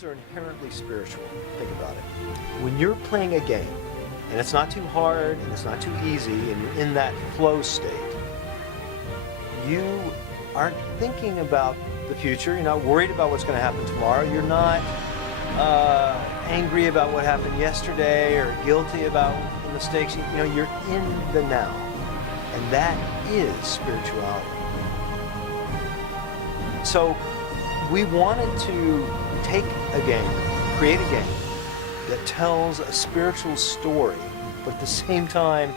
games are inherently spiritual. Think about it. When you're playing a game, and it's not too hard, and it's not too easy, and you're in that flow state, you aren't thinking about the future. You're not worried about what's going to happen tomorrow. You're not angry about what happened yesterday or guilty about the mistakes. You know, you're in the now, and that is spirituality. So we wanted to take a game, create a game that tells a spiritual story, but at the same time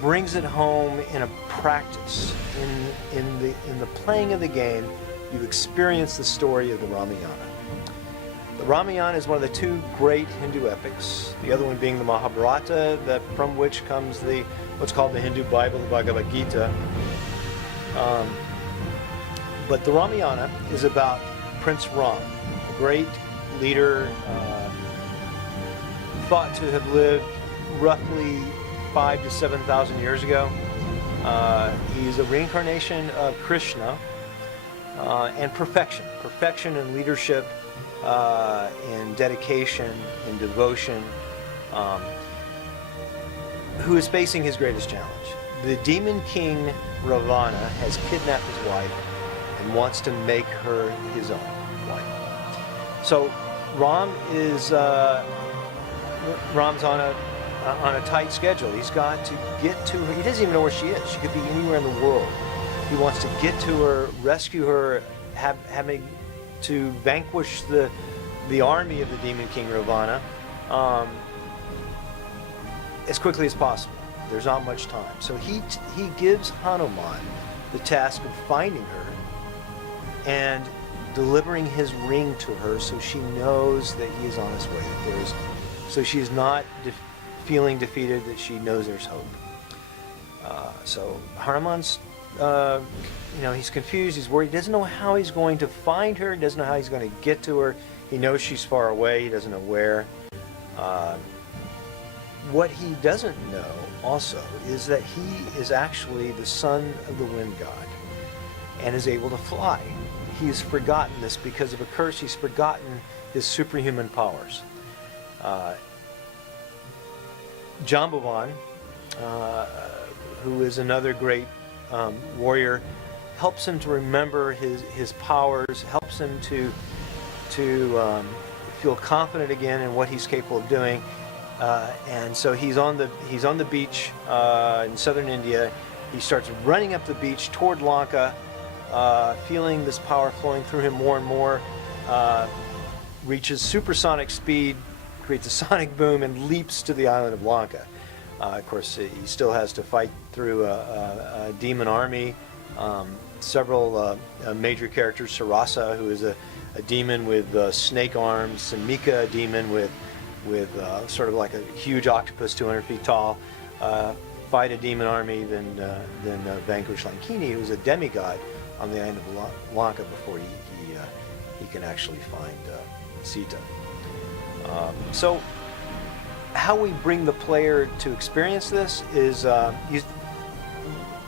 brings it home in a practice. In the playing of the game, you experience the story of the Ramayana. The Ramayana is one of the two great Hindu epics, the other one being the Mahabharata, from which comes what's called the Hindu Bible, the Bhagavad Gita. But the Ramayana is about Prince Ram, a great leader, thought to have lived roughly 5,000 to 7,000 years ago. He's a reincarnation of Krishna and perfection in leadership, in dedication, in devotion, who is facing his greatest challenge. The demon king Ravana has kidnapped his wife and wants to make her his own wife. So Ram's on a tight schedule. He's got to get to her. He doesn't even know where she is. She could be anywhere in the world. He wants to get to her, rescue her, having to vanquish the army of the demon king Ravana as quickly as possible. There's not much time. So he gives Hanuman the task of finding her and delivering his ring to her so she knows that he is on his way. So she's not feeling defeated, that she knows there's hope. So Hanuman's, he's confused, he's worried, he doesn't know how he's going to find her, he doesn't know how he's going to get to her. He knows she's far away, he doesn't know where. What he doesn't know also is that he is actually the son of the wind god and is able to fly. He's forgotten this because of a curse. He's forgotten his superhuman powers. Jambavan, who is another great warrior, helps him to remember his powers, helps him to feel confident again in what he's capable of doing. And so he's on the beach in southern India. He starts running up the beach toward Lanka, feeling this power flowing through him more and more, reaches supersonic speed, creates a sonic boom, and leaps to the island of Lanka. Of course, he still has to fight through a demon army. Several major characters, Sarasa, who is a demon with snake arms, Simhika, a demon with sort of like a huge octopus 200 feet tall, fight a demon army, then vanquish Lankini, who's a demigod on the island of Lanka before he can actually find Sita. So how we bring the player to experience this is,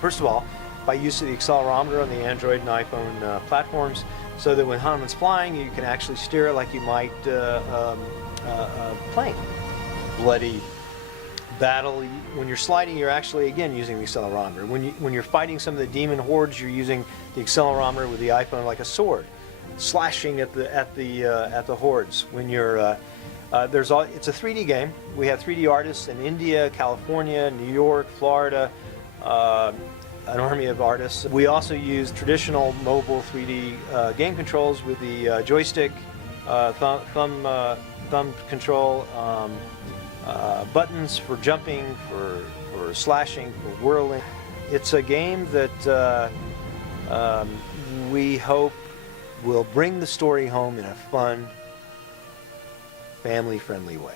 first of all, by use of the accelerometer on the Android and iPhone platforms, so that when Hanuman's flying, you can actually steer it like you might a plane. Bloody battle. When you're sliding, you're actually again using the accelerometer. When you're fighting some of the demon hordes, you're using the accelerometer with the iPhone like a sword, slashing at the hordes. When you're it's a 3D game. We have 3D artists in India, California, New York, Florida, an army of artists. We also use traditional mobile 3D game controls with the joystick, thumb control, buttons for jumping, for slashing, for whirling. It's a game that we hope will bring the story home in a fun, family-friendly way.